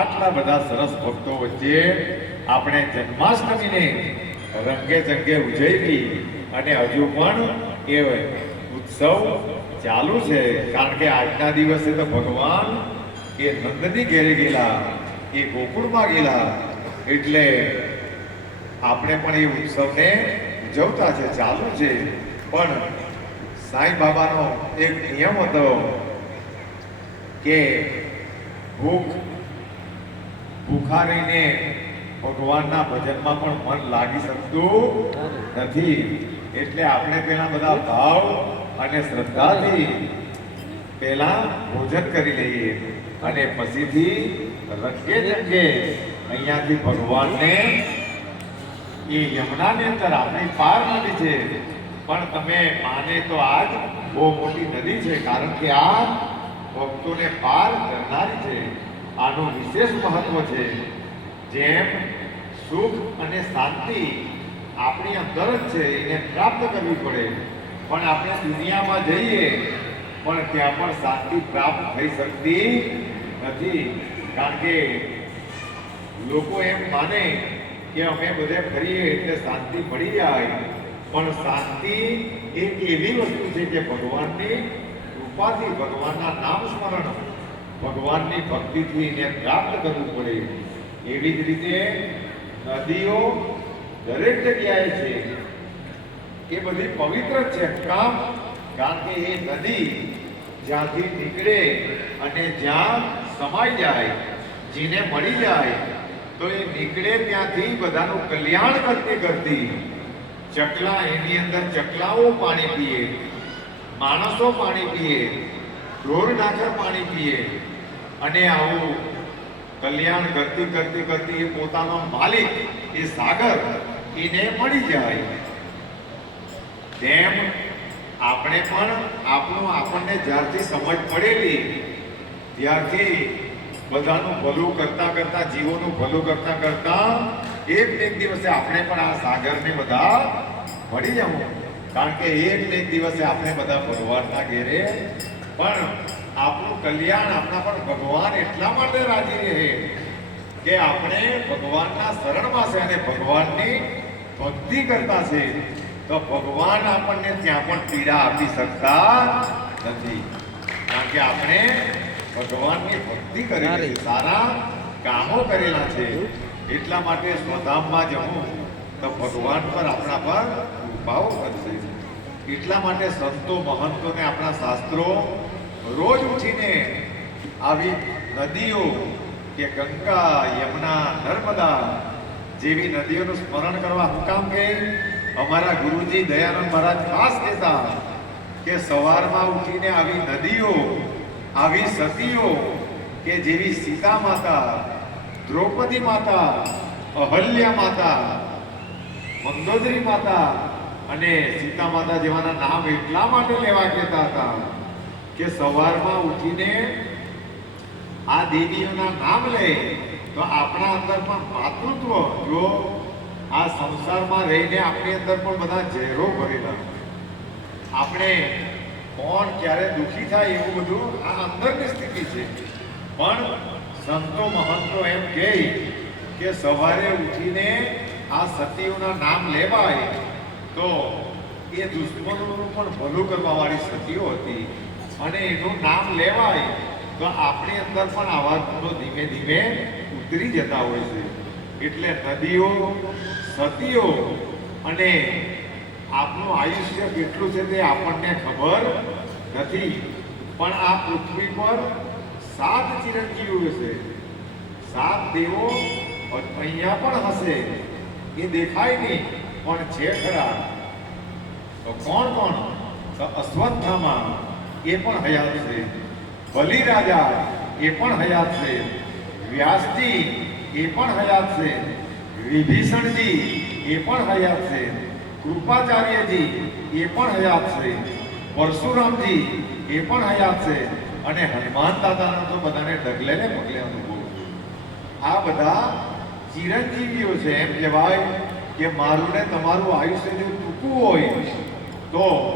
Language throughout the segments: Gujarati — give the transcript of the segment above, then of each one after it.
આટલા બધા સરસ ભક્તો વચ્ચે આપણે જન્માષ્ટમીને રંગે ચંગે ઉજવી અને હજુ પણ એ ઉત્સવ ચાલુ છે. કારણ કે આજના દિવસે તો ભગવાન એ નંદની ઘેરે ગયેલા, એ ગોકુળમાં ગયેલા, એટલે આપણે પણ એ ઉત્સવને ઉજવતા છે, ચાલુ છે. પણ સાંઈ બાબાનો એક નિયમ હતો કે ભૂખ ભૂખા રહીને ભગવાનના ભજનમાં પણ મન લાગી શકતું નથી. એટલે આપણે પેલા બધા ભાવ અને શ્રદ્ધાથી પહેલા ભોજન કરી લઈએ અને પછીથી રંગે રંગે અહીંયાથી ભગવાનને એ યમુનાની અંદર આપણી પાર નદી છે. પણ તમે માને તો આજ બહુ મોટી નદી છે, કારણ કે આ ભક્તોને પાર કરનારી છે. આનું વિશેષ મહત્વ છે, જેમ સુખ અને શાંતિ આપણી અંદર જ છે, એને પ્રાપ્ત કરવી પડે. પણ આપણે દુનિયામાં જઈએ, પણ ત્યાં પણ શાંતિ પ્રાપ્ત થઈ શકતી નથી. કારણ કે લોકો એમ માને કે અમે બધે ફરીએ એટલે શાંતિ મળી જાય. પણ શાંતિ એક એવી વસ્તુ છે કે ભગવાનની કૃપાથી ભગવાનના નામ સ્મરણ ભગવાનની ભક્તિથી એને પ્રાપ્ત કરવું પડે. એવી જ રીતે નદીઓ દરેક જગ્યાએ છે. એ બધી પવિત્ર છે. કામ, કારણ કે એ નદી જ્યાંથી નીકળે અને જ્યાં સમાઈ જાય, જેને મળી જાય, તો એ નીકળે ત્યાંથી બધાનું કલ્યાણ કરતી કરતી. ચકલા, એની અંદર ચકલાઓ પાણી પીએ, માણસો પાણી પીએ, ઢોર ઢાંખર પાણી પીએ અને આવું કલ્યાણ કરતી કરતી કરતી એ પોતાનો માલિક, એ સાગર, એને મળી જાય. તેમ આપણે પણ આપણું આપણને જ્યારથી સમજ પડેલી, ત્યારથી બધાનું ભલું કરતા કરતા, જીવોનું ભલું કરતા કરતા એક એક દિવસે આપણે પણ આ સાગરને બધા મળી જવું. કારણ કે એક એક દિવસે આપણે બધા ભગવાનના ઘેરે પણ આપણું કલ્યાણ આપણા પર ભગવાન એટલા માટે રાજી રહે કે આપણે ભગવાનના શરણમાં છે અને ભગવાનની ભક્તિ કરતા છે. તો ભગવાન આપણને ત્યાં પણ પીડા આપી શકતા નથી. કારણ કે આપણે ભગવાનની ભક્તિ કરેલી છે સારા કામો કરેલા છે. એટલા માટે સ્વધામમાં જવું તો ભગવાન પર આપણા પર કૃપાઓ કરશે. એટલા માટે સંતો મહંતોને આપણા શાસ્ત્રો રોજ ઉઠીને આવી નદીઓ કે ગંગા, યમુના, નર્મદા જેવી નદીઓનું સ્મરણ કરવા હું કામ કે અમારા ગુરુજી દયાનંદ મહારાજ ખાસ કહેતા કે સવારમાં ઉઠીને આવી નદીઓ, આવી સતીઓ કે જેવી સીતા માતા, દ્રૌપદી માતા, અહલ્યા માતા મંદોદરી માતા અને સીતા માતા જેવાના નામ એટલા માટે લેવા કહેતા હતા કે સવારમાં ઉઠીને આ દેવીઓના નામ લે, તો આપણા અંદર પણ માતૃત્વ જો આ સંસારમાં રહીને આપણી અંદર પણ બધા ઝેરો ભરેલા આપણે કોણ, ક્યારે દુઃખી થાય એવું બધું આ અંદરની સ્થિતિ છે. પણ સંતો મહંતો એમ કહે કે સવારે ઉઠીને આ સતીઓના નામ લેવાય, તો એ દુશ્મનોનું પણ ભલું કરવા વાળી સતીઓ હતી. અને એનું નામ લેવાય, તો આપણી અંદર પણ આવા ગુણો ધીમે ધીમે ઉતરી જતા હોય છે. એટલે નદીઓ, સતીઓ અને આપણું આયુષ્ય કેટલું છે તે આપણને ખબર નથી. પણ આ પૃથ્વી પર સાત ચિરંજીવીઓ છે. સાત દેવો અહીંયા પણ હશે. એ દેખાય નહીં, પણ છે ખરા. તો કોણ કોણ? તો અશ્વત્થામા. એ પણ હયાત છે. બલિ રાજા એ પણ હયાત છે. વ્યાસજી એ પણ હયાત છે. વિભીષણજી એ પણ હયાત છે. કૃપાચાર્યજી એ પણ હયાત છે. પરશુરામજી એ પણ હયાત છે. અને હનુમાન દાદાનો તો બધાને ડગલે ને પગલે અનુભવ. આ બધા ચિરંજીવીઓ છે. એમ કહેવાય કે મારું ને તમારું આયુષ્ય જો ટૂંકું હોય, તો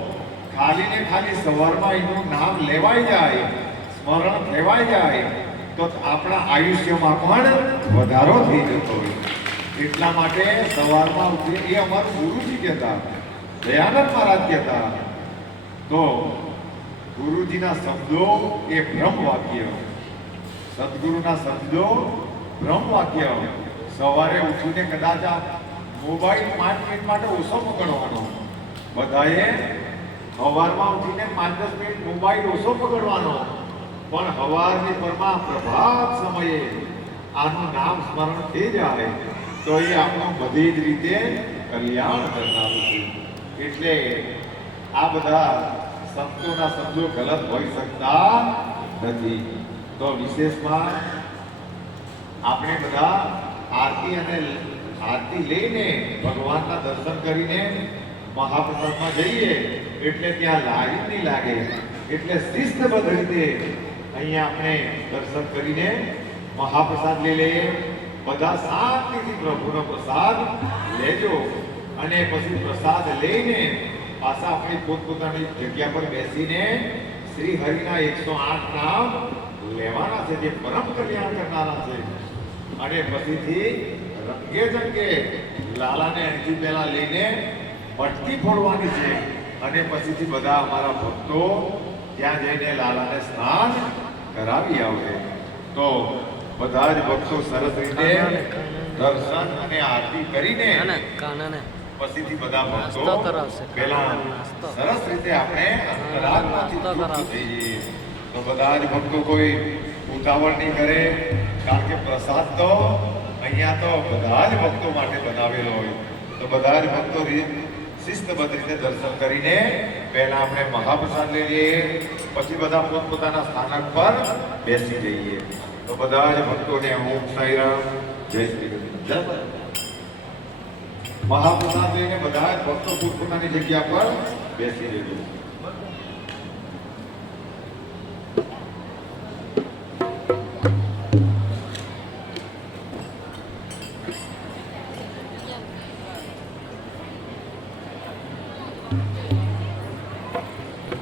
ખાલી ને ખાલી સવારમાં એનું નામ લેવાઈ જાય, સ્મરણ લેવાઈ જાય, તો આપણા આયુષ્યમાં પણ વધારો થઈ જતો હોય એટલા માટે સવારમાં ઉઠી એ અમારું ગુરુજી કહેતા, દયાનંદ મહારાજ કહેતા, તો ગુરુજીના શબ્દો એ બ્રહ્મ વાક્ય. સદગુરુના શબ્દો બ્રહ્મ વાક્ય. સવારે ઉઠીને કદાચ આ મોબાઈલ પાંચ મિનિટ માટે ઓછો પકડવાનો. બધાએ સવારમાં ઉઠીને પાંચ દસ મિનિટ મોબાઈલ ઓછો પકડવાનો. પણ સવારની પરમાં પ્રભાત સમયે આનું નામ સ્મરણ થઈ જાય તો એ આપણું બધી જ રીતે કલ્યાણ કરનારું છે. એટલે આ બધા સંતોના શબ્દો ગલત હોઈ શકતા નથી. તો વિશેષમાં આપણે બધા આરતી અને આરતી લઈને ભગવાનના દર્શન કરીને મહાપ્રસાદમાં જઈએ. એટલે ત્યાં લાઈન નહીં લાગે. એટલે શિસ્તબદ્ધ રીતે અહીંયા આપણે દર્શન કરીને મહાપ્રસાદ લઈ લઈએ. બધા શાંતિથી પ્રભુનો પ્રસાદ લેજો. અને પછી પ્રસાદ લઈને પાછા આપણી પોતપોતાની જગ્યા પર બેસીને શ્રી હરિના એકસો આઠ નામ લેવાના છે, જે પરમ કલ્યાણ કરનારા છે. અને પછીથી રંગે જંગે લાલાને અહીંથી પહેલા લઈને પટકી ફોડવાની છે. અને પછીથી બધા અમારા ભક્તો ત્યાં જઈને લાલાને સ્નાન કરાવી આવશે તો બધા જ ભક્તો સરસ રીતે દર્શન અને આરતી કરીને પછીથી બધા ભક્તો પેલા. સરસ રીતે આપણે કરાવશે. થઈ જઈએ તો બધા જ ભક્તો કોઈ ઉતાવળ નહીં કરે કારણ કે પ્રસાદ તો અહીંયા તો બધા જ ભક્તો માટે બનાવેલો હોય તો બધા જ ભક્તો શિસ્તબદ્ધ રીતે દર્શન કરીને પહેલા આપણે મહાપ્રસાદ લઈ લઈએ પછી બધા પોતપોતાના સ્થાનક પર બેસી જઈએ. તો બધા જ ભક્તોને ઓમ સાંઈ રામ જય શ્રી કૃષ્ણ. જય મહાપ્રસાદ લઈને બધા જ ભક્તો પોતપોતાની જગ્યા પર બેસી રહેજો.